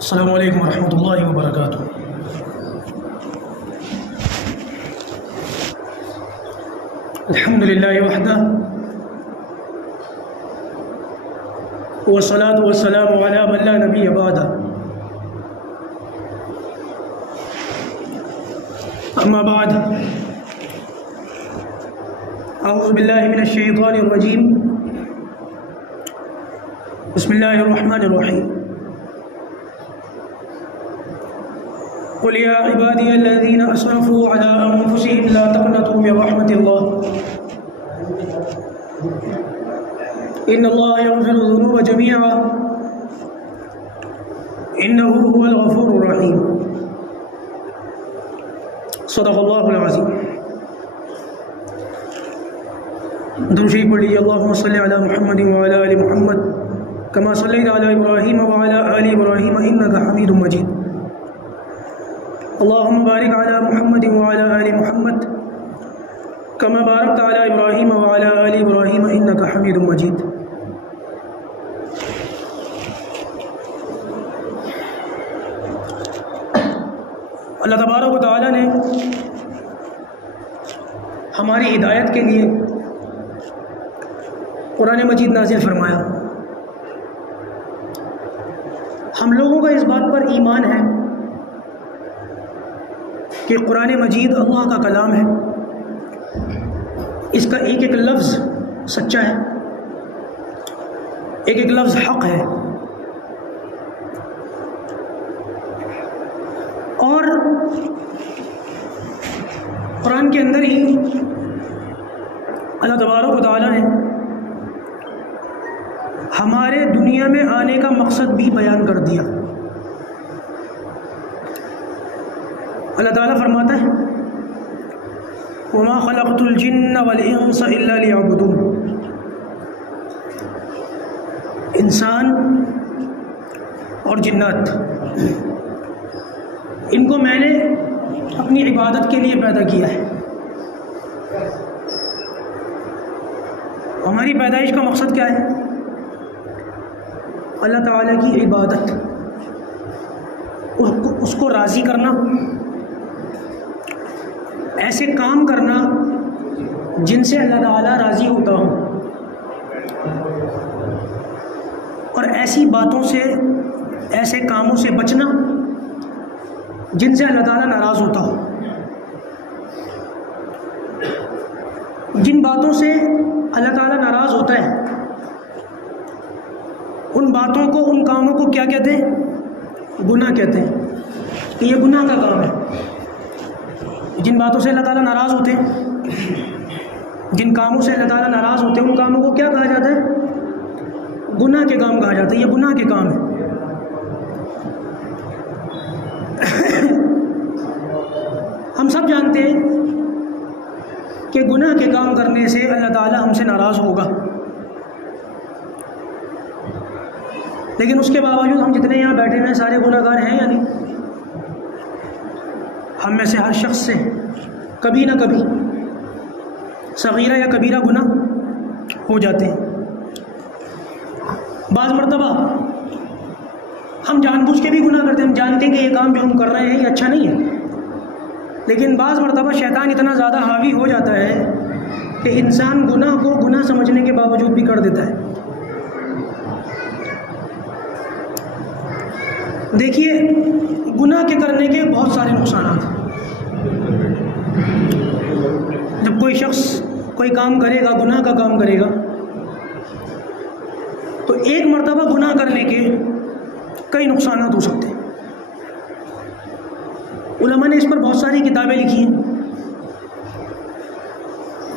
السلام علیکم ورحمۃ اللہ وبرکاتہ۔ الحمد للہ وحدہ والصلاة والسلام علی من لا نبی بعدہ، اما بعد، اعوذ باللہ من الشیطان الرجیم، بسم اللہ الرحمن الرحیم۔ قل يا عبادي الذين أسرفوا على أنفسهم لا تقنطوا من رحمة الله إن الله يغفر الذنوب جميعا إنه هو الغفور الرحيم صدق الله العظيم۔ درود شریف پڑھ لیجیے۔ اللهم صل على محمد وعلى آل محمد كما صليت على إبراهيم وعلى آل إبراهيم إنك حميد مجيد۔ اللهم بارك على محمد وعلى آل محمد كما باركت على إبراهيم وعلى آل إبراهيم إنك حميد مجيد۔ اللہ تبارک و تعالیٰ نے ہماری ہدایت کے لیے قرآن مجید نازل فرمایا۔ ہم لوگوں کا اس بات پر ایمان ہے کہ قرآن مجید اللہ کا کلام ہے، اس کا ایک ایک لفظ سچا ہے، ایک ایک لفظ حق ہے، اور قرآن کے اندر ہی اللہ تبارک و تعالیٰ نے ہمارے دنیا میں آنے کا مقصد بھی بیان کر دیا۔ اللہ تعالیٰ فرماتا ہے وَمَا خَلَقْتُ الْجِنَّ وَالْإِنسَ إِلَّا لِيَعْبُدُونَ، انسان اور جنات ان کو میں نے اپنی عبادت کے لیے پیدا کیا ہے۔ ہماری پیدائش کا مقصد کیا ہے؟ اللہ تعالیٰ کی عبادت، اس کو راضی کرنا، ایسے کام کرنا جن سے اللہ تعالیٰ راضی ہوتا ہو، اور ایسی باتوں سے، ایسے کاموں سے بچنا جن سے اللہ تعالیٰ ناراض ہوتا ہو۔ جن باتوں سے اللہ تعالیٰ ناراض ہوتا ہے ان باتوں کو، ان کاموں کو کیا کہتے ہیں؟ گناہ کہتے ہیں۔ یہ گناہ کا کام ہے۔ جن باتوں سے اللہ تعالیٰ ناراض ہوتے ہیں، جن کاموں سے اللہ تعالیٰ ناراض ہوتے ہیں، ان کاموں کو کیا کہا جاتا ہے؟ گناہ کے کام کہا جاتا ہے۔ یہ گناہ کے کام ہے۔ ہم سب جانتے ہیں کہ گناہ کے کام کرنے سے اللہ تعالیٰ ہم سے ناراض ہوگا، لیکن اس کے باوجود ہم جتنے یہاں بیٹھے ہوئے ہیں سارے گناہ گار ہیں یا نہیں؟ ہم میں سے ہر شخص سے کبھی نہ کبھی صغیرہ یا کبیرہ گناہ ہو جاتے ہیں۔ بعض مرتبہ ہم جان بوجھ کے بھی گناہ کرتے ہیں، ہم جانتے ہیں کہ یہ کام جو ہم کر رہے ہیں یہ اچھا نہیں ہے، لیکن بعض مرتبہ شیطان اتنا زیادہ حاوی ہو جاتا ہے کہ انسان گناہ کو گناہ سمجھنے کے باوجود بھی کر دیتا ہے۔ دیکھیے، گناہ کے کرنے کے بہت سارے نقصانات ہیں۔ جب کوئی شخص کوئی کام کرے گا، گناہ کا کام کرے گا، تو ایک مرتبہ گناہ کرنے کے کئی نقصانات ہو سکتے ہیں۔ علماء نے اس پر بہت ساری کتابیں لکھی ہیں،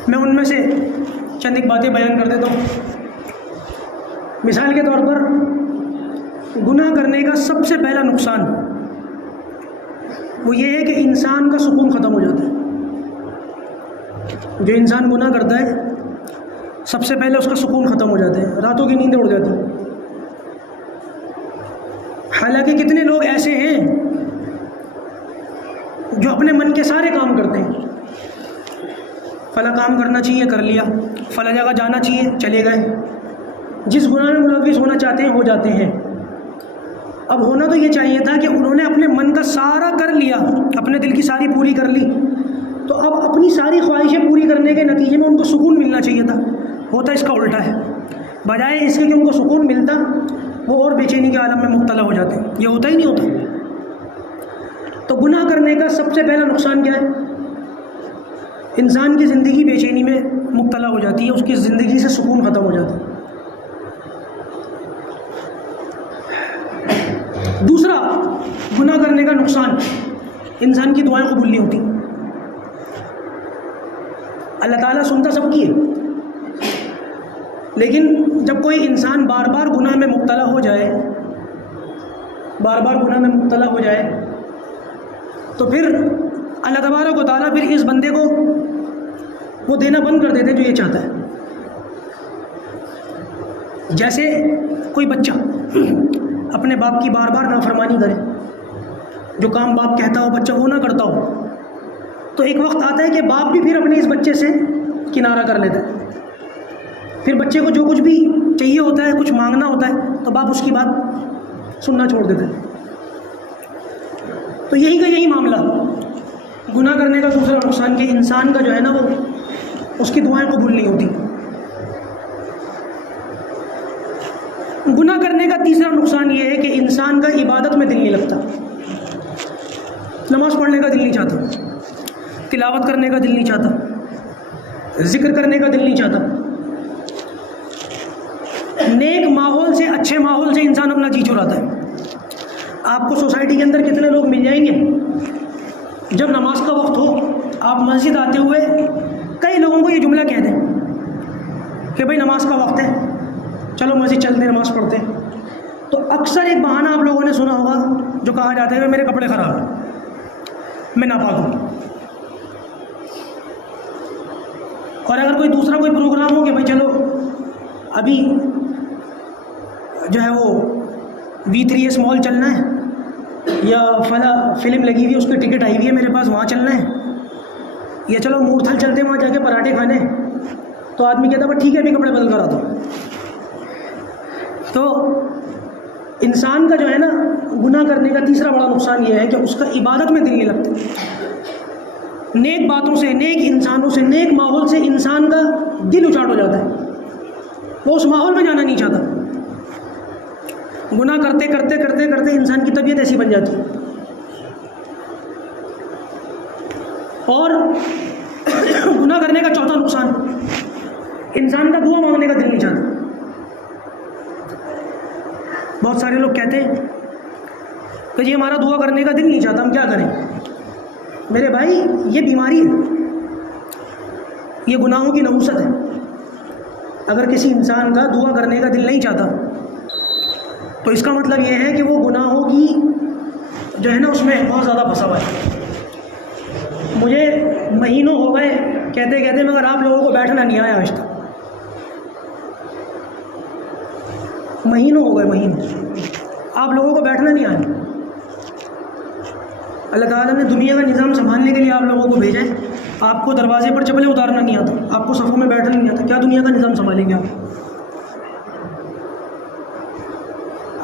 میں ان میں سے چند ایک باتیں بیان کر دیتا ہوں۔ مثال کے طور پر گناہ کرنے کا سب سے پہلا نقصان وہ یہ ہے کہ انسان کا سکون ختم ہو جاتا ہے۔ جو انسان گناہ کرتا ہے سب سے پہلے اس کا سکون ختم ہو جاتا ہے، راتوں کی نیندیں اڑ جاتی ہیں۔ حالانکہ کتنے لوگ ایسے ہیں جو اپنے من کے سارے کام کرتے ہیں، فلاں کام کرنا چاہیے کر لیا، فلاں جگہ جانا چاہیے چلے گئے، جس گناہ میں ملوث ہونا چاہتے ہیں ہو جاتے ہیں۔ اب ہونا تو یہ چاہیے تھا کہ انہوں نے اپنے من کا سارا کر لیا، اپنے دل کی ساری پوری کر لی، تو اب اپنی ساری خواہشیں پوری کرنے کے نتیجے میں ان کو سکون ملنا چاہیے تھا۔ ہوتا اس کا الٹا ہے، بجائے اس کے کہ ان کو سکون ملتا وہ اور بے چینی کے عالم میں مبتلا ہو جاتے ہیں۔ یہ ہوتا ہی نہیں ہوتا۔ تو گناہ کرنے کا سب سے پہلا نقصان کیا ہے؟ انسان کی زندگی بے چینی میں مبتلا ہو جاتی ہے، اس کی زندگی سے سکون ختم ہو جاتا ہے۔ دوسرا گناہ کرنے کا نقصان، انسان کی دعائیں قبول نہیں ہوتی۔ اللہ تعالیٰ سنتا سب کی ہے، لیکن جب کوئی انسان بار بار گناہ میں مبتلا ہو جائے، تو پھر اللہ تبارک و تعالیٰ پھر اس بندے کو وہ دینا بند کر دیتے ہیں جو یہ چاہتا ہے۔ جیسے کوئی بچہ اپنے باپ کی بار بار نافرمانی کرے، جو کام باپ کہتا ہو بچہ وہ نہ کرتا ہو، تو ایک وقت آتا ہے کہ باپ بھی پھر اپنے اس بچے سے کنارہ کر لیتا ہے۔ پھر بچے کو جو کچھ بھی چاہیے ہوتا ہے، کچھ مانگنا ہوتا ہے، تو باپ اس کی بات سننا چھوڑ دیتا ہے۔ تو یہی معاملہ گناہ کرنے کا دوسرا نقصان کہ انسان کا جو ہے نا وہ اس کی دعائیں قبول نہیں ہوتی۔ گناہ کرنے کا تیسرا نقصان یہ ہے کہ انسان کا عبادت میں دل نہیں لگتا، نماز پڑھنے کا دل نہیں چاہتا، تلاوت کرنے کا دل نہیں چاہتا، ذکر کرنے کا دل نہیں چاہتا۔ نیک ماحول سے، اچھے ماحول سے انسان اپنا جی چراتا ہے۔ آپ کو سوسائٹی کے اندر کتنے لوگ مل جائیں گے، جب نماز کا وقت ہو آپ مسجد آتے ہوئے کئی لوگوں کو یہ جملہ کہہ دیں کہ بھائی نماز کا وقت ہے، چلو مسجد چلتے ہیں نماز پڑھتے ہیں، تو اکثر ایک بہانہ آپ لوگوں نے سنا ہوگا جو کہا جاتا ہے میرے کپڑے خراب ہیں، میں ناپاک ہوں۔ اور اگر کوئی دوسرا کوئی پروگرام ہو کہ بھائی چلو ابھی جو ہے وہ V3S مال چلنا ہے، یا فلاں فلم لگی ہوئی ہے اس کی ٹکٹ آئی ہوئی ہے میرے پاس وہاں چلنا ہے، یا چلو مورتھل چلتے ہیں وہاں جا کے پراٹھے کھانے، تو آدمی کہتا ہے ٹھیک ہے ابھی کپڑے بدل کر آتا ہوں۔ تو انسان کا جو ہے نا گناہ کرنے کا تیسرا بڑا نقصان یہ ہے کہ اس کا عبادت میں دل نہیں لگتا۔ نیک باتوں سے، نیک انسانوں سے، نیک ماحول سے انسان کا دل اچاٹ ہو جاتا ہے، وہ اس ماحول میں جانا نہیں چاہتا۔ گناہ کرتے کرتے کرتے کرتے انسان کی طبیعت ایسی بن جاتی ہے۔ اور گناہ کرنے کا چوتھا نقصان، انسان کا دعا مانگنے کا دل نہیں چاہتا۔ بہت سارے لوگ کہتے ہیں کہ جی ہمارا دعا کرنے کا دل نہیں چاہتا، ہم کیا کریں؟ میرے بھائی یہ بیماری ہے، یہ گناہوں کی نحوست ہے۔ اگر کسی انسان کا دعا کرنے کا دل نہیں چاہتا تو اس کا مطلب یہ ہے کہ وہ گناہوں کی جو ہے نا اس میں بہت زیادہ پھنسا ہوا ہے۔ مجھے مہینوں ہو گئے کہتے کہتے مگر آپ لوگوں کو بیٹھنا نہیں آیا آج تک، مہینوں ہو گئے، مہینے آپ لوگوں کو بیٹھنا نہیں آیا۔ اللہ تعالیٰ نے دنیا کا نظام سنبھالنے کے لیے آپ لوگوں کو بھیجا ہے، آپ کو دروازے پر چپلیں اتارنا نہیں آتا، آپ کو صفوں میں بیٹھنا نہیں آتا، کیا دنیا کا نظام سنبھالیں گے آپ؟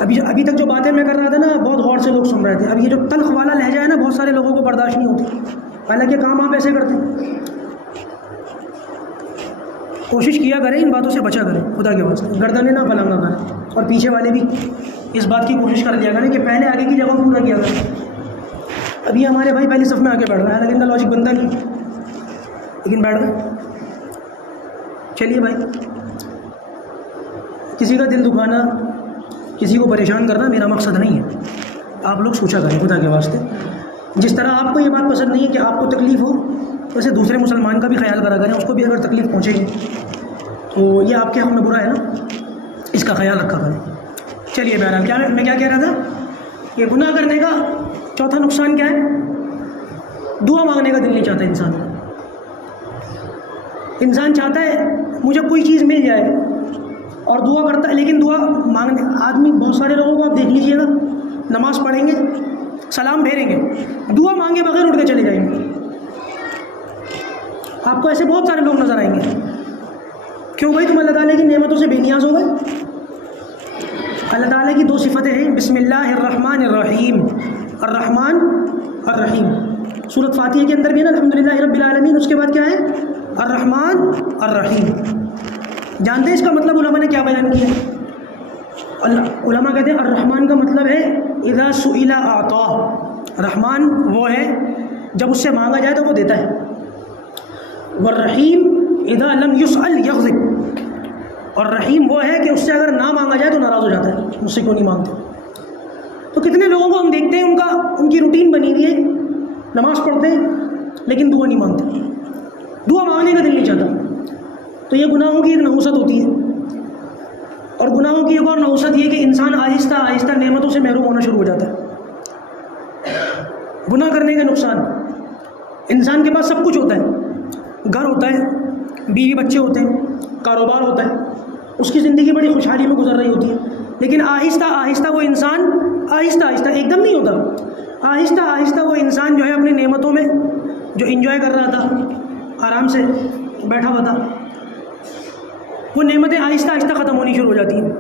ابھی تک جو باتیں میں کر رہا تھا نا بہت غور سے لوگ سن رہے تھے، اب یہ جو تلخ والا لہجہ ہے نا بہت سارے لوگوں کو برداشت نہیں ہوتی، حالانکہ کام آپ ایسے کرتے ہیں۔ کوشش کیا کریں، ان باتوں سے بچا کریں خدا کے واسطے، گردنیں نہ پلنگا کریں، اور پیچھے والے بھی اس بات کی کوشش کر لیا کریں کہ پہلے آگے کی جگہ پورا کیا کریں۔ ابھی ہمارے بھائی پہلی صف میں آگے بڑھ رہا ہے، لیکن ان کا لاجک بنتا نہیں، لیکن بیٹھ گئے۔ چلیے بھائی، کسی کا دل دکھانا، کسی کو پریشان کرنا میرا مقصد نہیں ہے، آپ لوگ سوچا کریں خدا کے واسطے۔ جس طرح آپ کو یہ بات پسند نہیں ہے کہ آپ کو تکلیف ہو، ویسے دوسرے مسلمان کا بھی خیال کرا کریں، اس کو بھی اگر تکلیف پہنچے گی تو یہ آپ کے حق میں برا ہے نا، اس کا خیال رکھا کریں۔ چلیے بہرحال میں کیا کہہ رہا تھا کہ گناہ کرنے کا چوتھا نقصان کیا ہے؟ دعا مانگنے کا دل نہیں چاہتا انسان کا. انسان چاہتا ہے مجھے کوئی چیز مل جائے اور دعا کرتا ہے، لیکن دعا مانگنے آدمی بہت سارے لوگوں کو آپ دیکھ لیجیے گا، نماز پڑھیں گے، سلام پھیریں گے، دعا مانگے بغیر اٹھ کے چلے جائیں گے. آپ کو ایسے بہت سارے لوگ نظر آئیں گے. کیوں بھائی؟ تم اللہ تعالیٰ کی نعمتوں سے بے نیاز ہو گئے. اللہ تعالیٰ کی 2 صفتیں ہیں، بسم اللہ الرحمن الرحیم، الرحمن الرحیم. سورۃ فاتحہ کے اندر بھی نا الحمدللہ رب العالمین، اس کے بعد کیا ہے؟ الرحمن الرحیم. جانتے ہیں اس کا مطلب علماء نے کیا بیان کیا؟ علماء کہتے ہیں الرحمن کا مطلب ہے اذا سئل اعطا. رحمان وہ ہے جب اس سے مانگا جائے تو وہ دیتا ہے. والرحیم اذا لم يسأل یغضب. اور رحیم وہ ہے کہ اس سے اگر نہ مانگا جائے تو ناراض ہو جاتا ہے، مجھ سے کیوں نہیں مانگتے. تو کتنے لوگوں کو ہم دیکھتے ہیں ان کی روٹین بنی ہوئی ہے، نماز پڑھتے ہیں لیکن دعا نہیں مانگتے، دعا مانگنے کا دل نہیں چاہتا. تو یہ گناہوں کی ایک نحوست ہوتی ہے. اور گناہوں کی ایک اور نحوست یہ کہ انسان آہستہ آہستہ نعمتوں سے محروم ہونا شروع ہو جاتا ہے. گناہ کرنے کا نقصان، انسان کے پاس سب کچھ ہوتا ہے، گھر ہوتا ہے، بیوی بچے ہوتے ہیں، کاروبار ہوتا ہے، اس کی زندگی بڑی خوشحالی میں گزر رہی ہوتی ہے. لیکن آہستہ آہستہ وہ انسان ایک دم نہیں ہوتا، آہستہ آہستہ وہ انسان جو ہے اپنی نعمتوں میں جو انجوائے کر رہا تھا، آرام سے بیٹھا ہوا تھا، وہ نعمتیں آہستہ آہستہ ختم ہونی شروع ہو جاتی ہیں.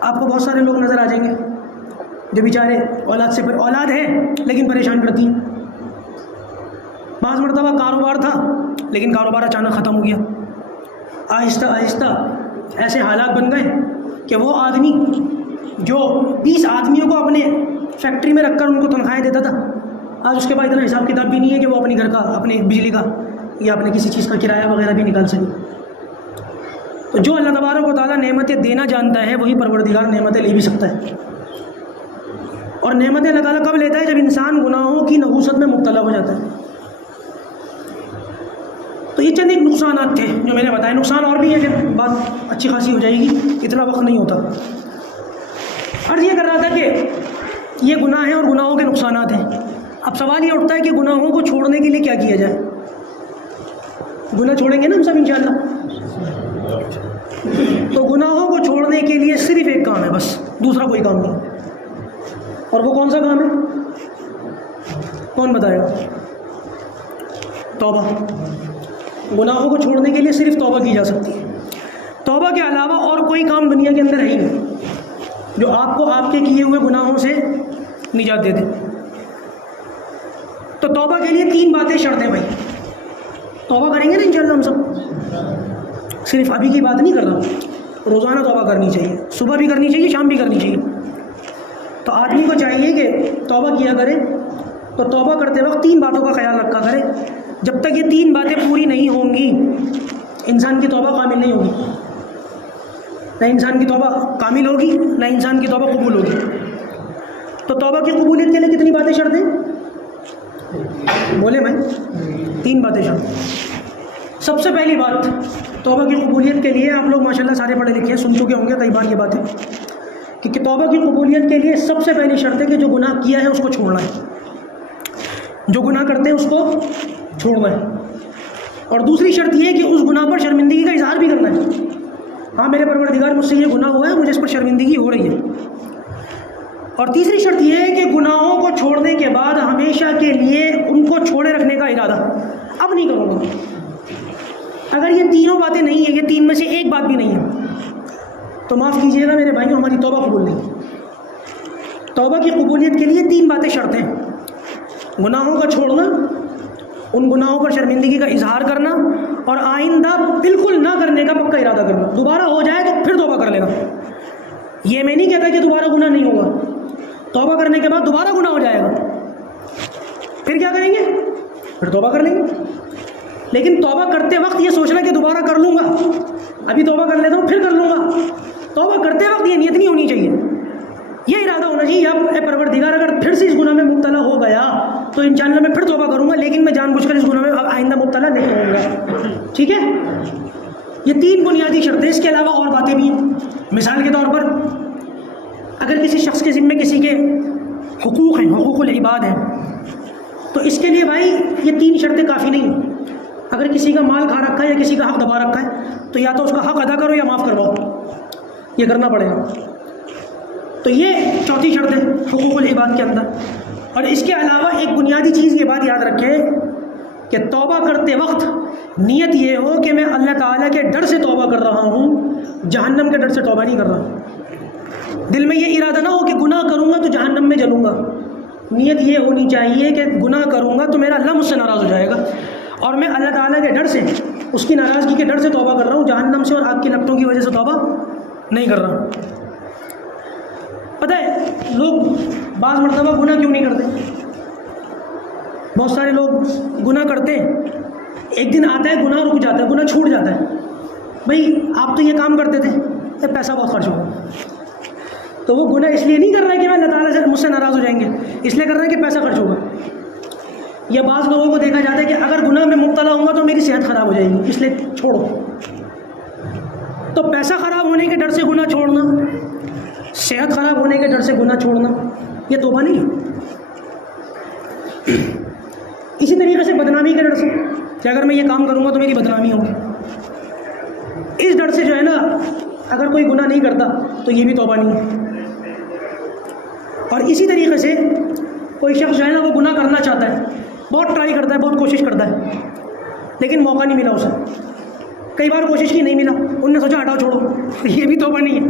آپ کو بہت سارے لوگ نظر آ جائیں گے جو بیچارے اولاد ہے لیکن پریشان کرتی ہیں. بعض مرتبہ کاروبار تھا لیکن کاروبار اچانک ختم ہو گیا. آہستہ آہستہ ایسے حالات بن گئے کہ وہ آدمی جو 20 آدمیوں کو اپنے فیکٹری میں رکھ کر ان کو تنخواہیں دیتا تھا، آج اس کے پاس اتنا حساب کتاب بھی نہیں ہے کہ وہ اپنے گھر کا، اپنے بجلی کا یا اپنے کسی چیز کا کرایہ وغیرہ بھی نکال سکے. تو جو اللہ تبارک و تعالیٰ نعمتیں دینا جانتا ہے وہی پروردگار نعمتیں لے بھی سکتا ہے. اور نعمتیں اللہ تعالیٰ کب لیتا ہے؟ جب انسان گناہوں کی نحوست میں مبتلا ہو جاتا ہے. تو یہ چند ایک نقصانات تھے جو میں نے بتائے. نقصان اور بھی ہے کہ بات اچھی خاصی ہو جائے گی، اتنا وقت نہیں ہوتا. عرض یہ کر رہا تھا کہ یہ گناہ ہیں اور گناہوں کے نقصانات ہیں. اب سوال یہ اٹھتا ہے کہ گناہوں کو چھوڑنے کے لیے کیا کیا جائے؟ گناہ چھوڑیں گے نا ہم سب انشاءاللہ. تو گناہوں کو چھوڑنے کے لیے صرف ایک کام ہے، بس، دوسرا کوئی کام نہیں. اور وہ کون سا کام ہے؟ کون بتائے گا؟ توبہ. گناہوں کو چھوڑنے کے لیے صرف توبہ کی جا سکتی ہے. توبہ کے علاوہ اور کوئی کام دنیا کے اندر ہے ہی نہیں جو آپ کو آپ کے کیے ہوئے گناہوں سے نجات دے دے. تو توبہ کے لیے 3 باتیں شرط ہیں بھائی. توبہ کریں گے نا انشاءاللہ ہم سب. صرف ابھی کی بات نہیں کر رہا، روزانہ توبہ کرنی چاہیے، صبح بھی کرنی چاہیے، شام بھی کرنی چاہیے. تو آدمی کو چاہیے کہ توبہ کیا کرے. تو توبہ کرتے وقت 3 باتوں کا خیال رکھا کرے. جب تک یہ 3 باتیں پوری نہیں ہوں گی انسان کی توبہ کامل نہیں ہوگی. نہ انسان کی توبہ کامل ہوگی، نہ انسان کی توبہ قبول ہوگی. تو توبہ کی قبولیت کے لیے کتنی باتیں شرط ہیں؟ بولے میں 3 باتیں شرط. سب سے پہلی بات توبہ کی قبولیت کے لیے، آپ لوگ ماشاءاللہ سارے پڑھے لکھے ہیں، سن چکے ہوں گے کئی بار یہ باتیں، کہ توبہ کی قبولیت کے لیے سب سے پہلی شرط ہے کہ جو گناہ کیا ہے اس کو چھوڑنا ہے. جو گناہ کرتے ہیں اس کو چھوڑنا ہے. اور دوسری شرط یہ ہے کہ اس گناہ پر شرمندگی کا اظہار بھی کرنا ہے. ہاں میرے پروردگار مجھ سے یہ گناہ ہوا ہے، مجھے اس پر شرمندگی ہو رہی ہے. اور تیسری شرط یہ ہے کہ گناہوں کو چھوڑنے کے بعد ہمیشہ کے لیے ان کو چھوڑے رکھنے کا ارادہ، اب نہیں کروں گا. اگر یہ تینوں باتیں نہیں ہیں، یہ 3 میں سے ایک بات بھی نہیں ہے، تو معاف کیجیے گا میرے بھائیوں، ہماری توبہ قبول نہیں. توبہ کی قبولیت کے لیے 3 باتیں شرط ہیں: گناہوں کا چھوڑنا، ان گناہوں پر شرمندگی کا اظہار کرنا، اور آئندہ بالکل نہ کرنے کا پکا ارادہ کرنا. دوبارہ ہو جائے تو پھر توبہ کر لینا. یہ میں نہیں کہتا کہ دوبارہ گناہ نہیں ہوگا، توبہ کرنے کے بعد دوبارہ گناہ ہو جائے گا، پھر کیا کریں گے؟ پھر توبہ کر لیں گے. لیکن توبہ کرتے وقت یہ سوچنا کہ دوبارہ کر لوں گا، ابھی توبہ کر لیتا ہوں پھر کر لوں گا. توبہ کرتے وقت یہ نیت نہیں ہونی چاہیے، یہ ارادہ ہونا چاہیے اب اے پروردگار اگر پھر سے اس گناہ میں مبتلا ہو گیا تو انشاءاللہ میں پھر توبہ کروں گا، لیکن میں جان بوجھ کر اس گناہ میں آئندہ مبتلا نہیں ہوں گا. ٹھیک ہے؟ یہ 3 بنیادی شرطیں. اس کے علاوہ اور باتیں بھی ہیں. مثال کے طور پر اگر کسی شخص کے ذمے کسی کے حقوق ہیں، حقوق العباد ہیں، تو اس کے لیے بھائی یہ 3 شرطیں کافی نہیں ہیں۔ اگر کسی کا مال کھا رکھا ہے یا کسی کا حق دبا رکھا ہے تو یا تو اس کا حق ادا کرو یا معاف کرواؤ، یہ کرنا پڑے گا۔ تو یہ 4تھی شرط ہے حقوق العباد کے اندر۔ اور اس کے علاوہ ایک بنیادی چیز یہ بات یاد رکھیں کہ توبہ کرتے وقت نیت یہ ہو کہ میں اللہ تعالیٰ کے ڈر سے توبہ کر رہا ہوں، جہنم کے ڈر سے توبہ نہیں کر رہا۔ دل میں یہ ارادہ نہ ہو کہ گناہ کروں گا تو جہنم میں جلوں گا۔ نیت یہ ہونی چاہیے کہ گناہ کروں گا تو میرا اللہ مجھ سے ناراض ہو جائے گا، اور میں اللہ تعالیٰ کے ڈر سے، اس کی ناراضگی کے ڈر سے توبہ کر رہا ہوں، جہنم سے اور آگ کی لپٹوں کی وجہ سے توبہ نہیں کر رہا ہوں۔ پتہ ہے لوگ بعض مرتبہ گناہ کیوں نہیں کرتے؟ بہت سارے لوگ گناہ کرتے ہیں، ایک دن آتا ہے گناہ رک جاتا ہے، گناہ چھوٹ جاتا ہے۔ بھائی آپ تو یہ کام کرتے تھے، پیسہ بہت خرچ ہوگا، تو وہ گناہ اس لیے نہیں کر رہا ہے کہ میں اللہ تعالیٰ سے مجھ سے ناراض ہو جائیں گے، اس لیے کر رہا ہے کہ پیسہ خرچ ہوگا۔ یا بعض لوگوں کو دیکھا جاتا ہے کہ اگر گناہ میں مبتلا ہوں گا تو میری صحت خراب ہو جائے گی، اس لیے چھوڑو۔ تو پیسہ خراب ہونے کے ڈر سے گناہ چھوڑنا، صحت خراب ہونے کے ڈر سے گناہ چھوڑنا، یہ توبہ نہیں ہے۔ اسی طریقے سے بدنامی کے ڈر سے کہ اگر میں یہ کام کروں گا تو میری بدنامی ہوگی، اس ڈر سے جو ہے نا اگر کوئی گناہ نہیں کرتا تو یہ بھی توبہ نہیں ہے۔ اور اسی طریقے سے کوئی شخص جو ہے نا وہ گناہ کرنا چاہتا ہے، بہت ٹرائی کرتا ہے، بہت کوشش کرتا ہے، لیکن موقع نہیں ملا اسے، کئی بار کوشش کی نہیں ملا، انہوں نے سوچا ہٹاؤ چھوڑو، یہ بھی توبہ نہیں ہے۔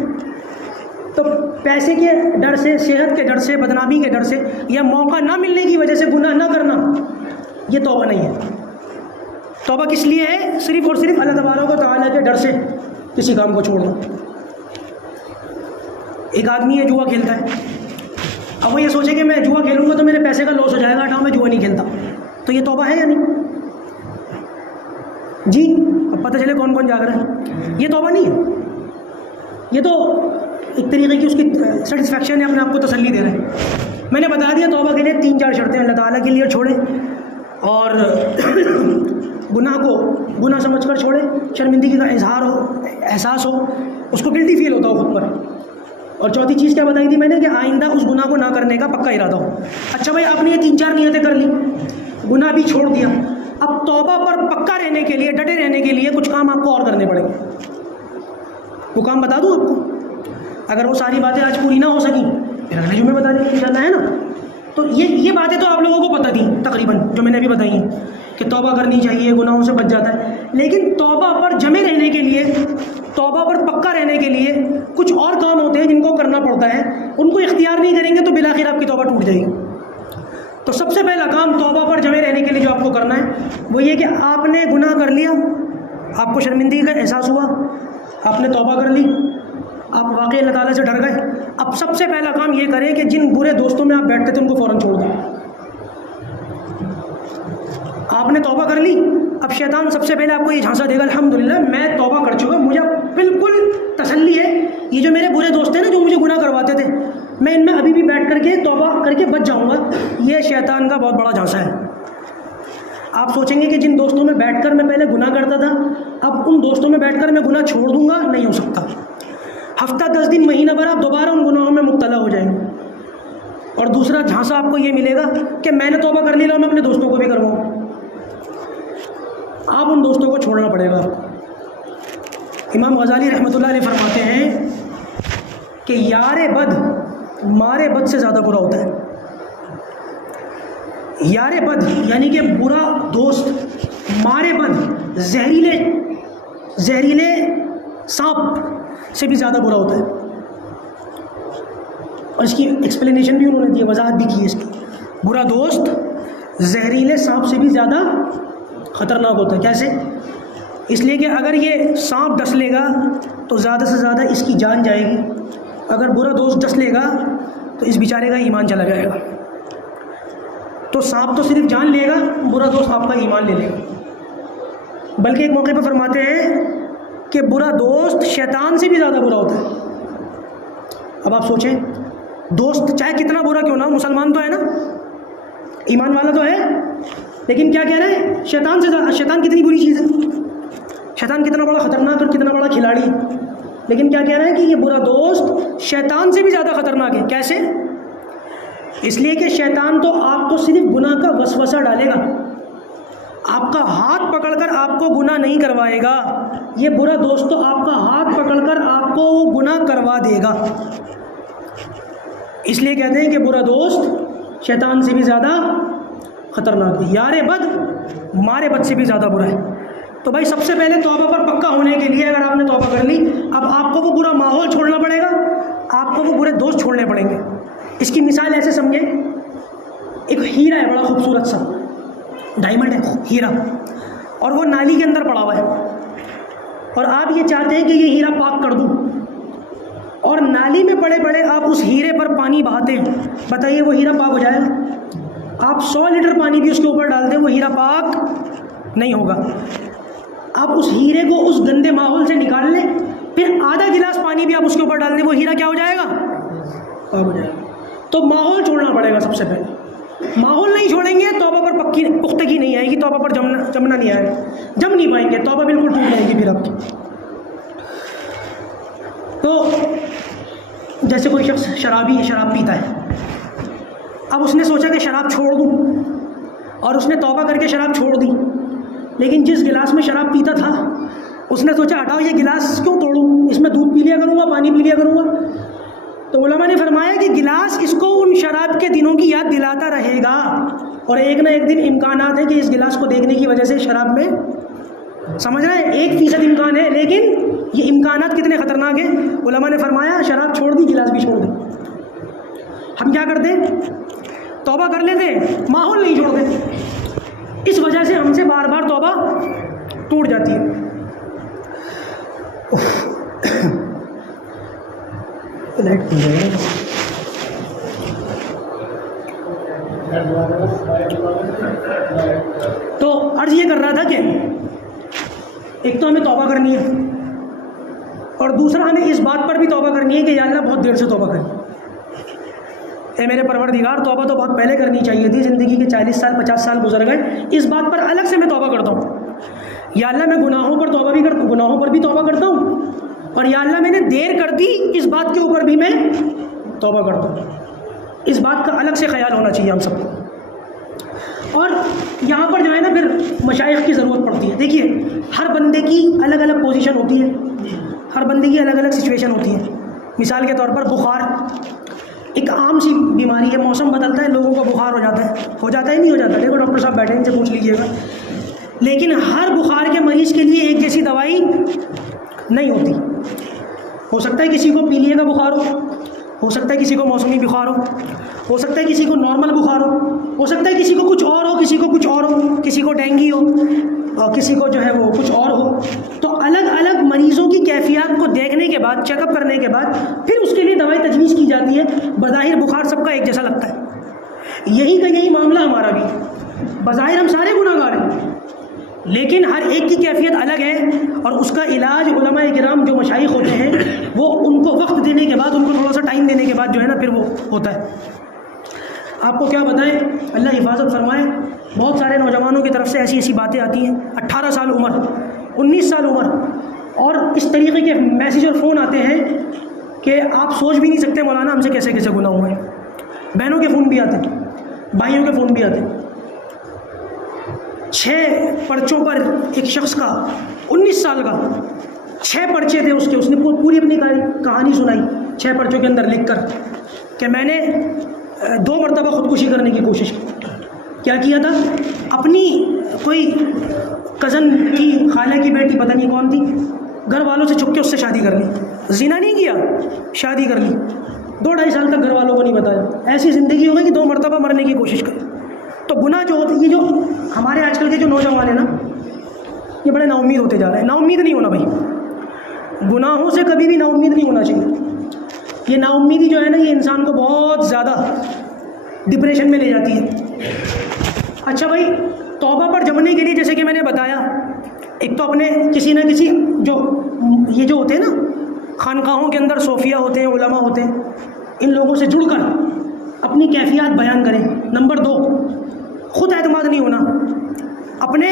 تو پیسے کے ڈر سے، صحت کے ڈر سے، بدنامی کے ڈر سے یا موقع نہ ملنے کی وجہ سے گناہ نہ کرنا، یہ توبہ نہیں ہے۔ توبہ کس لیے ہے؟ صرف اور صرف اللہ تبارک و تعالیٰ کے ڈر سے کسی کام کو چھوڑنا۔ ایک آدمی ہے جوا کھیلتا ہے، اب وہ یہ سوچے کہ میں جوا کھیلوں گا تو میرے پیسے کا لاس ہو جائے گا، ہٹاؤ میں جوا نہیں کھیلتا، تو یہ توبہ ہے یا نہیں؟ جی اب پتہ چلے کون کون جاگ رہا ہے، یہ توبہ نہیں ہے، یہ تو ایک طریقے کی اس کی سیٹسفیکشن ہے، اپنے آپ کو تسلی دے رہے ہیں۔ میں نے بتا دیا توبہ کے لیے 3-4 شرطیں اللہ تعالیٰ کے لیے چھوڑیں، اور گناہ کو گناہ سمجھ کر چھوڑیں، شرمندگی کا اظہار ہو، احساس ہو، اس کو گلٹی فیل ہوتا ہو خود پر۔ اور 4تھی چیز کیا بتائی تھی میں نے کہ آئندہ اس گناہ کو نہ کرنے کا پکا ارادہ ہو۔ اچھا بھائی آپ نے یہ 3-4 نیتیں کر لی، گناہ بھی چھوڑ دیا، اب توبہ پر پکا رہنے کے لیے، ڈٹے رہنے کے لیے کچھ کام آپ کو اور کرنے پڑیں گے۔ وہ کام بتا دوں آپ کو؟ اگر وہ ساری باتیں آج پوری نہ ہو سکیں پھر اگلے جمعے بتا دیں انشاءاللہ، ہے نا؟ تو یہ باتیں تو آپ لوگوں کو پتہ تھیں تقریباً، جو میں نے ابھی بتائی ہیں کہ توبہ کرنی چاہیے، گناہوں سے بچ جاتا ہے، لیکن توبہ پر جمے رہنے کے لیے، توبہ پر پکا رہنے کے لیے کچھ اور کام ہوتے ہیں جن کو کرنا پڑتا ہے، ان کو اختیار نہیں کریں گے تو بالآخر آپ کی توبہ ٹوٹ جائے گی۔ تو سب سے پہلا کام توبہ پر جمے رہنے کے لیے جو آپ کو کرنا ہے وہ یہ کہ آپ نے گناہ کر لیا، آپ کو شرمندگی کا احساس ہوا، آپ نے توبہ کر لی، آپ واقعی اللہ تعالیٰ سے ڈر گئے، اب سب سے پہلا کام یہ کریں کہ جن برے دوستوں میں آپ بیٹھتے تھے ان کو فوراً چھوڑ دیں۔ آپ نے توبہ کر لی، اب شیطان سب سے پہلے آپ کو یہ جھانسا دے گا، الحمدللہ میں توبہ کر چکا، مجھے بالکل تسلی ہے، یہ جو میرے برے دوست ہیں نا جو مجھے گناہ کرواتے تھے، میں ان میں ابھی بھی بیٹھ کر کے توبہ کر کے بچ جاؤں گا، یہ شیطان کا بہت بڑا جھانسا ہے۔ آپ سوچیں گے کہ جن دوستوں میں بیٹھ کر میں پہلے گناہ کرتا تھا اب ان دوستوں میں بیٹھ کر میں گناہ چھوڑ دوں گا، نہیں ہو سکتا۔ ہفتہ 10 دن مہینہ بھر آپ دوبارہ ان گناہوں میں مبتلا ہو جائیں گے۔ اور دوسرا جھانسا آپ کو یہ ملے گا کہ میں نے توبہ کر لی، میں اپنے دوستوں کو بھی کرواؤں، آپ ان دوستوں کو چھوڑنا پڑے گا۔ امام غزالی رحمۃ اللہ علیہ فرماتے ہیں کہ یار بد مارے بد سے زیادہ برا ہوتا ہے۔ یار بد یعنی کہ برا دوست، مارے بد زہریلے سانپ سے بھی زیادہ برا ہوتا ہے۔ اور اس کی ایکسپلینیشن بھی انہوں نے دی، وضاحت بھی کی ہے اس کی۔ برا دوست زہریلے سانپ سے بھی زیادہ خطرناک ہوتا ہے۔ کیسے؟ اس لیے کہ اگر یہ سانپ ڈس لے گا تو زیادہ سے زیادہ اس کی جان جائے گی، اگر برا دوست ڈس لے گا تو اس بیچارے کا ایمان چلا جائے گا۔ تو سانپ تو صرف جان لے گا، برا دوست آپ کا ایمان لے لے گا۔ بلکہ ایک موقع پہ فرماتے ہیں کہ برا دوست شیطان سے بھی زیادہ برا ہوتا ہے۔ اب آپ سوچیں، دوست چاہے کتنا برا کیوں نہ ہو، مسلمان تو ہے نا، ایمان والا تو ہے، لیکن کیا کہہ رہے ہیں؟ شیطان سے زیادہ۔ شیطان کتنی بری چیز ہے، شیطان کتنا بڑا خطرناک اور کتنا بڑا کھلاڑی، لیکن کیا کہہ رہا ہے کہ یہ برا دوست شیطان سے بھی زیادہ خطرناک ہے. کیسے؟ اس لیے کہ شیطان تو آپ کو صرف گناہ کا وسوسہ ڈالے گا، آپ کا ہاتھ پکڑ کر آپ کو گناہ نہیں کروائے گا. یہ برا دوست تو آپ کا ہاتھ پکڑ کر آپ کو وہ گناہ کروا دے گا. اس لیے کہتے ہیں کہ برا دوست شیطان سے بھی زیادہ خطرناک ہے. یار بد مارے بد سے بھی زیادہ برا ہے. تو بھائی سب سے پہلے توبہ پر پکا ہونے کے لیے اگر آپ نے توبہ کر لی، اب آپ کو وہ برا ماحول چھوڑنا پڑے گا، آپ کو وہ برے دوست چھوڑنے پڑیں گے. اس کی مثال ایسے سمجھیں، ایک ہیرا ہے بڑا خوبصورت سا، ڈائمنڈ ہے ہیرا، اور وہ نالی کے اندر پڑا ہوا ہے، اور آپ یہ چاہتے ہیں کہ یہ ہیرا پاک کر دوں، اور نالی میں پڑے پڑے آپ اس ہیرے پر پانی بہاتے ہیں. بتائیے وہ ہیرا پاک ہو جائے گا؟ آپ 100 لیٹر پانی بھی اس کے اوپر ڈال دیں وہ ہیرا پاک نہیں ہوگا. آپ اس ہیرے کو اس گندے ماحول سے نکال لیں، پھر آدھا گلاس پانی بھی آپ اس کے اوپر ڈال دیں، وہ ہیرا کیا ہو جائے گا؟ پاک ہو جائے گا. تو ماحول چھوڑنا پڑے گا سب سے پہلے. ماحول نہیں چھوڑیں گے توبہ پر پختگی نہیں آئے گی، توبہ پر جمنا نہیں آئے گا، جم نہیں پائیں گے، توبہ بالکل ٹوٹ جائے گی پھر آپ کی. تو جیسے کوئی شخص شراب پیتا ہے، اب اس نے سوچا کہ شراب چھوڑ دوں، اور اس نے توبہ کر کے شراب چھوڑ دی، لیکن جس گلاس میں شراب پیتا تھا اس نے سوچا ہٹاؤ یہ گلاس کیوں توڑوں، اس میں دودھ پی لیا کروں گا، پانی پی لیا کروں گا. تو علماء نے فرمایا کہ گلاس اس کو ان شراب کے دنوں کی یاد دلاتا رہے گا، اور ایک نہ ایک دن امکانات ہے کہ اس گلاس کو دیکھنے کی وجہ سے شراب میں، سمجھ رہے ہیں، 1% امکان ہے، لیکن یہ امکانات کتنے خطرناک ہیں. علماء نے فرمایا شراب چھوڑ دی، گلاس بھی چھوڑ دی. ہم کیا کرتے ہیں؟ توبہ کر لیتے ہیں، ماحول نہیں چھوڑتے، اس وجہ سے ہم سے بار بار توبہ ٹوٹ جاتی ہے. تو عرض یہ کر رہا تھا کہ ایک تو ہمیں توبہ کرنی ہے، اور دوسرا ہمیں اس بات پر بھی توبہ کرنی ہے کہ یا اللہ بہت دیر سے توبہ کریں. اے میرے پروردگار، توبہ تو بہت پہلے کرنی چاہیے تھی، زندگی کے 40 سال 50 سال گزر گئے، اس بات پر الگ سے میں توبہ کرتا ہوں. یا اللہ میں گناہوں پر توبہ بھی کرتا ہوں، گناہوں پر بھی توبہ کرتا ہوں، اور یا اللہ میں نے دیر کر دی اس بات کے اوپر بھی میں توبہ کرتا ہوں. اس بات کا الگ سے خیال ہونا چاہیے ہم سب کو. اور یہاں پر جو ہے نا پھر مشائخ کی ضرورت پڑتی ہے. دیکھیے ہر بندے کی الگ الگ پوزیشن ہوتی ہے، ہر بندے کی الگ الگ سچویشن ہوتی ہے. مثال کے طور پر بخار ایک عام سی بیماری ہے، موسم بدلتا ہے لوگوں کو بخار ہو جاتا ہے نہیں ہو جاتا. دیکھو ڈاکٹر صاحب بیٹھے ان سے پوچھ لیجیے گا. لیکن ہر بخار کے مریض کے لیے ایک جیسی دوائی نہیں ہوتی. ہو سکتا ہے کسی کو پیلیے کا بخار ہو سکتا ہے کسی کو موسمی بخار ہو سکتا ہے کسی کو نارمل بخار ہو سکتا ہے کسی کو کچھ اور ہو، کسی کو کچھ اور ہو، کسی کو ڈینگی ہو، اور کسی کو جو ہے وہ کچھ اور ہو. تو الگ الگ مریضوں کی کیفیات کو دیکھنے کے بعد، چیک اپ کرنے کے بعد پھر اس کے لیے دوائی تجویز کی جاتی ہے. بظاہر بخار سب کا ایک جیسا لگتا ہے، یہی کا یہی معاملہ ہمارا بھی. بظاہر ہم سارے گناہ گار ہیں، لیکن ہر ایک کی کیفیت الگ ہے، اور اس کا علاج علماء کرام جو مشائخ ہوتے ہیں وہ ان کو وقت دینے کے بعد، ان کو تھوڑا سا ٹائم دینے کے بعد جو ہے نا پھر وہ ہوتا ہے. آپ کو کیا بتائیں، اللہ حفاظت فرمائے، بہت سارے نوجوانوں کی طرف سے ایسی ایسی باتیں آتی ہیں، 18 سال عمر، 19 سال عمر، اور اس طریقے کے میسیج اور فون آتے ہیں کہ آپ سوچ بھی نہیں سکتے مولانا ہم سے کیسے کیسے گناہ ہوئے ہیں. بہنوں کے فون بھی آتے ہیں، بھائیوں کے فون بھی آتے ہیں. 6 پرچوں پر ایک شخص کا، 19 سال کا، 6 پرچے تھے اس نے پوری اپنی کہانی سنائی 6 پرچوں کے اندر لکھ کر کہ میں نے 2 مرتبہ خودکشی کرنے کی کوشش کی. کیا کیا تھا؟ اپنی کوئی کزن کی، خالہ کی بیٹی، پتہ نہیں کون تھی، گھر والوں سے چھپ کے اس سے شادی کر لی. زنا نہیں کیا، شادی کر لی. 2-2.5 سال تک گھر والوں کو نہیں بتایا. ایسی زندگی ہو گئی کہ 2 مرتبہ مرنے کی کوشش کر. تو گناہ جو ہوتے، یہ جو ہمارے آج کل کے جو نوجوان ہیں نا، یہ بڑے نا امید ہوتے جا رہے ہیں. نا امید نہیں ہونا بھائی، گناہوں سے کبھی بھی نا امید نہیں ہونا چاہیے. یہ نا امیدی جو ہے نا یہ انسان کو بہت زیادہ ڈپریشن میں لے جاتی ہے. اچھا بھائی، توبہ پر جمنے کے لیے جیسے کہ میں نے بتایا، ایک تو اپنے کسی نہ کسی یہ جو ہوتے ہیں نا خانقاہوں کے اندر صوفیہ ہوتے ہیں، علماء ہوتے ہیں، ان لوگوں سے جڑ کر اپنی کیفیات بیان کریں. نمبر 2، خود اعتماد نہیں ہونا، اپنے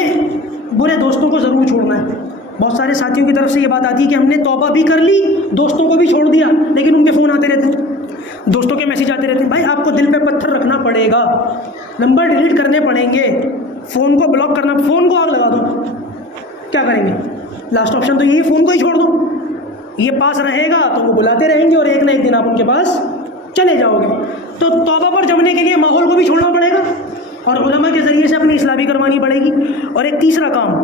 برے دوستوں کو ضرور چھوڑنا ہے. بہت سارے ساتھیوں کی طرف سے یہ بات آتی ہے کہ ہم نے توبہ بھی کر لی، دوستوں کو بھی چھوڑ دیا، لیکن ان کے فون آتے رہتے ہیں، دوستوں کے میسیج آتے رہتے ہیں۔ بھائی آپ کو دل پہ پتھر رکھنا پڑے گا، نمبر ڈیلیٹ کرنے پڑیں گے، فون کو بلاک کرنا، فون کو آگ لگا دو، کیا کریں گے؟ لاسٹ آپشن تو یہی، فون کو ہی چھوڑ دو۔ یہ پاس رہے گا تو وہ بلاتے رہیں گے اور ایک نہ ایک دن آپ ان کے پاس چلے جاؤ گے۔ تو توبہ پر جمنے کے لیے ماحول کو بھی چھوڑنا پڑے گا اور علماء کے ذریعے سے اپنی اصلاح بھی کروانی پڑے گی۔ اور ایک تیسرا کام،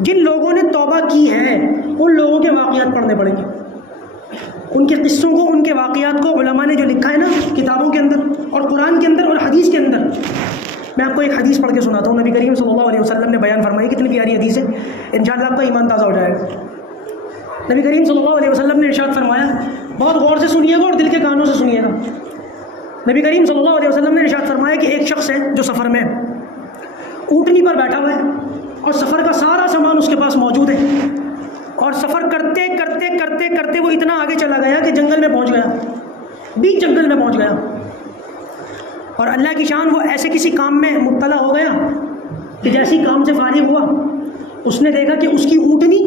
جن لوگوں نے توبہ کی ہے ان لوگوں کے واقعات پڑھنے پڑیں گے، ان کے قصوں کو، ان کے واقعات کو علماء نے جو لکھا ہے نا کتابوں کے اندر اور قرآن کے اندر اور حدیث کے اندر۔ میں آپ کو ایک حدیث پڑھ کے سناتا ہوں، نبی کریم صلی اللہ علیہ وسلم نے بیان فرمائی، کتنی پیاری حدیث ہے، انشاءاللہ آپ کا ایمان تازہ ہو جائے گا۔ نبی کریم صلی اللہ علیہ وسلم نے ارشاد فرمایا، بہت غور سے سنیے گا اور دل کے کانوں سے سنیے گا۔ نبی کریم صلی اللہ علیہ وسلم نے ارشاد فرمایا کہ ایک شخص ہے جو سفر میں اونٹنی پر بیٹھا ہوا ہے اور سفر کا سارا سامان اس کے پاس موجود ہے، اور سفر کرتے کرتے کرتے کرتے وہ اتنا آگے چلا گیا کہ جنگل میں پہنچ گیا، بیچ جنگل میں پہنچ گیا، اور اللہ کی شان وہ ایسے کسی کام میں مبتلا ہو گیا کہ جیسی کام سے فارغ ہوا اس نے دیکھا کہ اس کی اونٹنی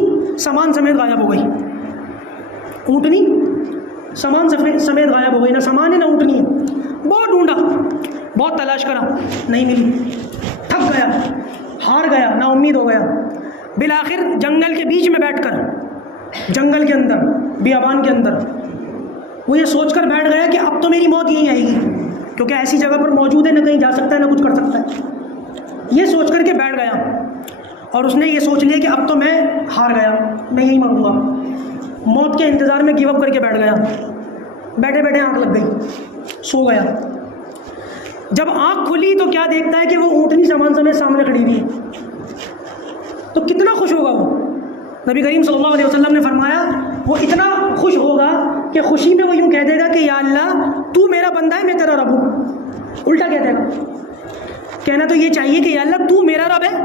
سامان سمیت غائب ہو گئی، اونٹنی سامان سمیت غائب ہو گئی، نہ سامان ہے نہ اونٹنی ہے۔ بہت ڈھونڈا، بہت تلاش کرا، نہیں ملی، تھک گیا، ہار گیا، نا امید ہو گیا۔ بالآخر جنگل کے بیچ میں بیٹھ کر، جنگل کے اندر، بیابان کے اندر، وہ یہ سوچ کر بیٹھ گیا کہ اب تو میری موت یہیں آئے گی، کیونکہ ایسی جگہ پر موجود ہے، نہ کہیں جا سکتا ہے نہ کچھ کر سکتا ہے۔ یہ سوچ کر کے بیٹھ گیا اور اس نے یہ سوچ لیا کہ اب تو میں ہار گیا، میں یہیں مروں گا، موت کے انتظار میں گیو اپ کر کے بیٹھ گیا۔ بیٹھے بیٹھے آنکھ لگ گئی، سو گیا۔ جب آنکھ کھلی تو کیا دیکھتا ہے کہ وہ اونٹنی سامان سمیت سامنے کھڑی ہوئی ہے، تو کتنا خوش ہوگا وہ۔ نبی کریم صلی اللہ علیہ وسلم نے فرمایا وہ اتنا خوش ہوگا کہ خوشی میں وہ یوں کہہ دے گا کہ یا اللہ تو میرا بندہ ہے، میں تیرا رب ہوں۔ الٹا کہہ دے گا، کہنا تو یہ چاہیے کہ یا اللہ تو میرا رب ہے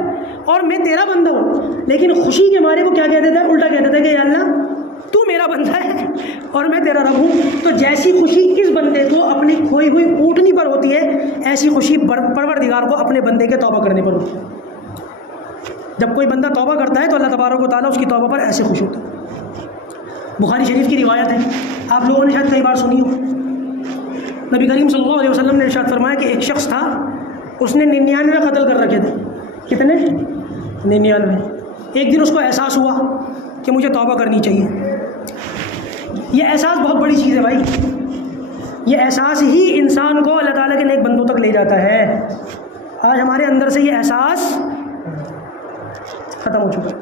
اور میں تیرا بندہ ہوں، لیکن خوشی کے مارے وہ کیا کہہ دیتا ہے، الٹا کہہ دیتا ہے کہ یا اللہ تو میرا بندہ ہے اور میں تیرا رب ہوں۔ تو جیسی خوشی اس بندے کو اپنی کھوئی ہوئی اونٹنی پر ہوتی ہے، ایسی خوشی پروردگار کو اپنے بندے کے توبہ کرنے پر ہوتی ہے۔ جب کوئی بندہ توبہ کرتا ہے تو اللہ تبارک و تعالیٰ اس کی توبہ پر ایسے خوش ہوتا ہے۔ بخاری شریف کی روایت ہے، آپ لوگوں نے شاید کئی بار سنی ہو۔ نبی کریم صلی اللہ علیہ وسلم نے ارشاد فرمایا کہ ایک شخص تھا، اس نے 99 قتل کر رکھے تھے۔ کتنے؟ 99۔ ایک دن اس کو احساس ہوا کہ مجھے توبہ کرنی چاہیے۔ یہ احساس بہت بڑی چیز ہے بھائی، یہ احساس ہی انسان کو اللہ تعالیٰ کے نیک بندوں تک لے جاتا ہے۔ آج ہمارے اندر سے یہ احساس ختم ہو چکا ہے۔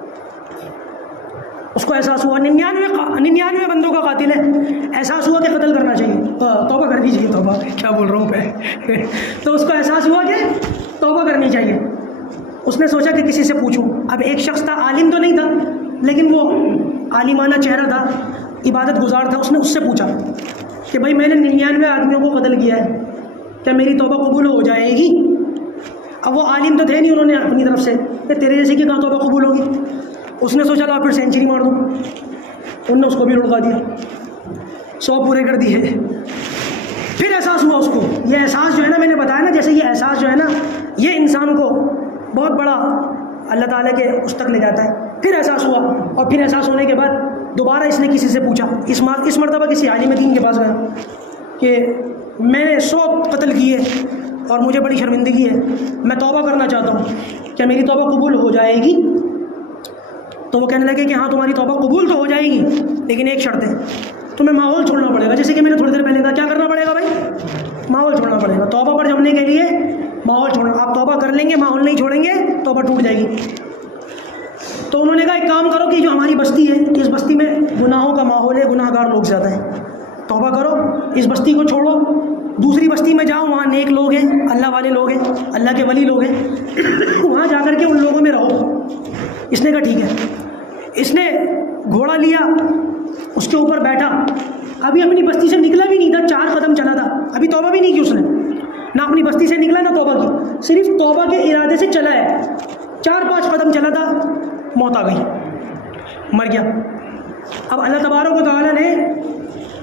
اس کو احساس ہوا 99 بندوں کا قاتل ہے، احساس ہوا کہ قتل کرنا چاہیے، توبہ کرنی چاہیے، توبہ کیا بول رہا ہوں میں تو اس کو احساس ہوا کہ توبہ کرنی چاہیے۔ اس نے سوچا کہ کسی سے پوچھوں۔ اب ایک شخص تھا، عالم تو نہیں تھا لیکن وہ عالمانہ چہرہ تھا، عبادت گزار تھا، اس نے اس سے پوچھا کہ بھائی میں نے 99 آدمیوں کو قتل کیا ہے، کیا میری توبہ قبول ہو جائے گی؟ اب وہ عالم تو تھے نہیں، انہوں نے اپنی طرف سے کہ تیرے جیسے کی کہاں توبہ قبول ہوگی۔ اس نے سوچا لا پھر سینچری مار دوں، انہوں نے اس کو بھی لڑکا دیا، 100 پورے کر دیے۔ پھر احساس ہوا اس کو، یہ احساس جو ہے نا، میں نے بتایا نا جیسے یہ احساس جو ہے نا یہ انسان کو بہت بڑا اللہ تعالیٰ کے اس تک لے جاتا ہے۔ پھر احساس ہوا، اور پھر احساس ہونے کے بعد دوبارہ اس نے کسی سے پوچھا، اس مرتبہ کسی عالم دین کے پاس گیا کہ میں نے 100 قتل کیے اور مجھے بڑی شرمندگی ہے، میں توبہ کرنا چاہتا ہوں، کیا میری توبہ قبول ہو جائے گی؟ تو وہ کہنے لگے کہ ہاں تمہاری توبہ قبول تو ہو جائے گی، لیکن ایک شرط ہے، تمہیں ماحول چھوڑنا پڑے گا۔ جیسے کہ میں نے تھوڑی دیر پہلے کہا، کیا کرنا پڑے گا بھائی؟ ماحول چھوڑنا پڑے گا۔ توبہ پر جمنے کے لیے ماحول چھوڑنا، آپ توبہ کر لیں گے، ماحول نہیں چھوڑیں گے، توبہ ٹوٹ جائے گی۔ تو انہوں نے کہا ایک کام کرو کہ جو ہماری بستی ہے، اس بستی میں گناہوں کا ماحول ہے، گناہ گار لوگ زیادہ ہیں، توبہ کرو، اس بستی کو چھوڑو، دوسری بستی میں جاؤ، وہاں نیک لوگ ہیں، اللہ والے لوگ ہیں، اللہ کے ولی لوگ ہیں، وہاں جا کر کے ان لوگوں میں رہو۔ اس نے کہا ٹھیک ہے۔ اس نے گھوڑا لیا، اس کے اوپر بیٹھا، ابھی اپنی بستی سے نکلا بھی نہیں تھا، 4 قدم چلا تھا، ابھی توبہ بھی نہیں کی اس نے، نہ اپنی بستی سے نکلا نہ توبہ کی، صرف توبہ کے ارادے سے چلا ہے۔ 4-5 قدم چلا تھا، موت آ گئی، مر گیا۔ اب اللہ تبارک و تعالیٰ نے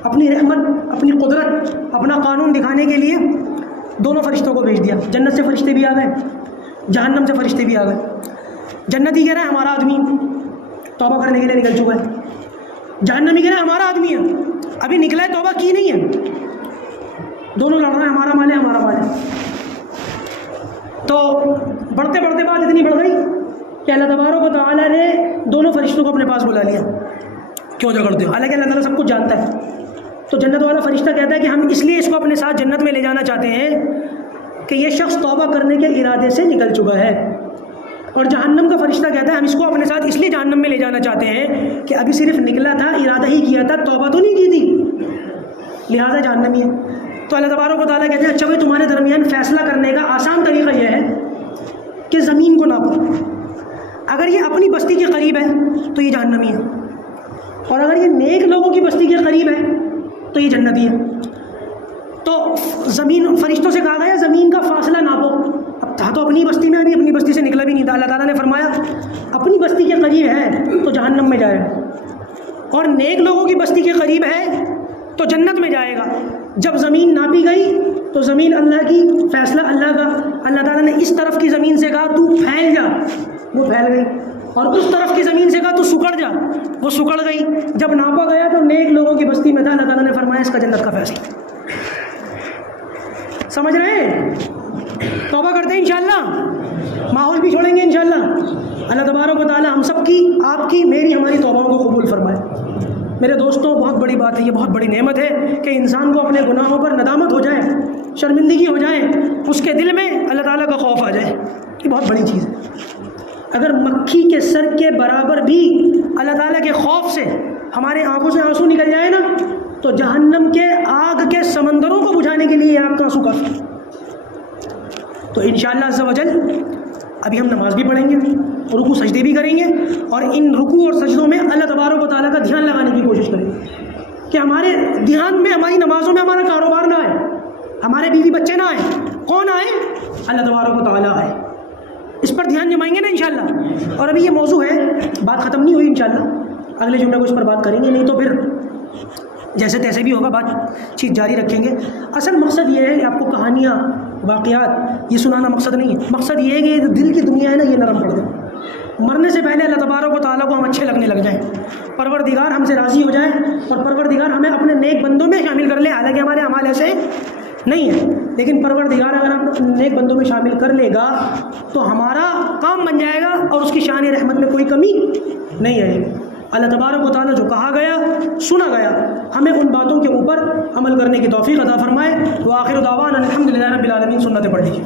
اپنی رحمت، اپنی قدرت، اپنا قانون دکھانے کے لیے دونوں فرشتوں کو بھیج دیا۔ جنت سے فرشتے بھی آ گئے، جہنم سے فرشتے بھی آ گئے۔ جنتی کہہ رہا ہے ہمارا آدمی، توبہ کرنے کے لیے نکل چکا ہے. جہنمی کہہ رہا ہے ہمارا آدمی ہے, ابھی نکلا ہے, توبہ کی نہیں ہے, دونوں لڑ رہے ہیں, ہمارا مال ہے ہمارا مال ہے. تو بڑھتے بڑھتے بات اتنی بڑھ گئی کہ اللہ تبارک و تعالیٰ نے دونوں فرشتوں کو اپنے پاس بلا لیا. کیوں جھگڑتے ہو؟ حالانکہ اللہ تعالیٰ سب کچھ جانتا ہے. تو جنت والا فرشتہ کہتا ہے کہ ہم اس لیے اس کو اپنے ساتھ جنت میں لے جانا چاہتے ہیں کہ یہ شخص توبہ کرنے کے ارادے سے نکل چکا ہے. اور جہنم کا فرشتہ کہتا ہے ہم اس کو اپنے ساتھ اس لیے جہنم میں لے جانا چاہتے ہیں کہ ابھی صرف نکلا تھا, ارادہ ہی کیا تھا, توبہ تو نہیں کی تھی, لہٰذا جہنمی ہے. تو اللہ تبارک و تعالیٰ کہتے ہیں اچھا بھائی تمہارے درمیان فیصلہ کرنے کا آسان طریقہ یہ ہے کہ زمین کو ناپو, اگر یہ اپنی بستی کے قریب ہے تو یہ جہنمی ہے, اور اگر یہ نیک لوگوں کی بستی کے قریب ہے تو یہ جنتی ہے. تو زمین, فرشتوں سے کہا گیا زمین کا فاصلہ ناپو. اب تھا تو اپنی بستی میں, ابھی اپنی بستی سے نکلا بھی نہیں تھا. اللہ تعالیٰ نے فرمایا اپنی بستی کے قریب ہے تو جہنم میں جائے گا, اور نیک لوگوں کی بستی کے قریب ہے تو جنت میں جائے گا. جب زمین ناپی گئی تو زمین اللہ کی, فیصلہ اللہ کا. اللہ تعالیٰ نے اس طرف کی زمین سے کہا تو پھیل جا, وہ پھیل گئی, اور اس طرف کی زمین سے کہا تو سکڑ جا, وہ سکڑ گئی. جب ناپا گیا تو نیک لوگوں کی بستی میں تھا. اللہ تعالیٰ نے فرمایا اس کا جنت کا فیصلہ. سمجھ رہے ہیں؟ توبہ کرتے ہیں انشاءاللہ, ماحول بھی چھوڑیں گے انشاءاللہ. اللہ تبارک و تعالیٰ ہم سب کی, آپ کی, میری, ہماری توباؤں کو قبول فرمائے. میرے دوستوں بہت بڑی بات ہے, یہ بہت بڑی نعمت ہے کہ انسان کو اپنے گناہوں پر ندامت ہو جائے, شرمندگی ہو جائے, اس کے دل میں اللہ تعالیٰ کا خوف آ جائے. یہ بہت بڑی چیز ہے. اگر مکھی کے سر کے برابر بھی اللہ تعالیٰ کے خوف سے ہمارے آنکھوں سے آنسو نکل جائے نا, تو جہنم کے آگ کے سمندروں کو بجھانے کے لیے آگ کا آنسو کافی. تو انشاءاللہ عز و جل ابھی ہم نماز بھی پڑھیں گے, رکوع سجدے بھی کریں گے, اور ان رکوع اور سجدوں میں اللہ تبارک و تعالیٰ کا دھیان لگانے کی کوشش کریں گے کہ ہمارے دھیان میں, ہماری نمازوں میں ہمارا کاروبار نہ آئے, ہمارے بیوی بچے نہ آئے. کون آئے؟ اللہ تبارک و تعالیٰ آئے. اس پر دھیان جمائیں گے نا انشاءاللہ. اور ابھی یہ موضوع ہے, بات ختم نہیں ہوئی, انشاءاللہ اگلے جمعے کو اس پر بات کریں گے, نہیں تو پھر جیسے تیسے بھی ہوگا, بات چیز جاری رکھیں گے. اصل مقصد یہ ہے کہ آپ کو کہانیاں, واقعات یہ سنانا مقصد نہیں ہے. مقصد یہ ہے کہ دل کی دنیا ہے نا, یہ نرم پڑ جائے. مرنے سے پہلے اللہ تبارک و تعالیٰ کو ہم اچھے لگنے لگ جائیں, پروردگار ہم سے راضی ہو جائے, اور پروردگار ہمیں اپنے نیک بندوں میں شامل کر لے. حالانکہ ہمارے اعمال ایسے نہیں ہے, لیکن پروردگار اگر ہم نیک بندوں میں شامل کر لے گا تو ہمارا کام بن جائے گا, اور اس کی شان رحمت میں کوئی کمی نہیں آئے گی. اللہ تبارک و تعالیٰ جو کہا گیا, سنا گیا, ہمیں ان باتوں کے اوپر عمل کرنے کی توفیق عطا فرمائے. وآخر دعوانا الحمدللہ رب العالمین. سنتیں پڑھ لیجیے.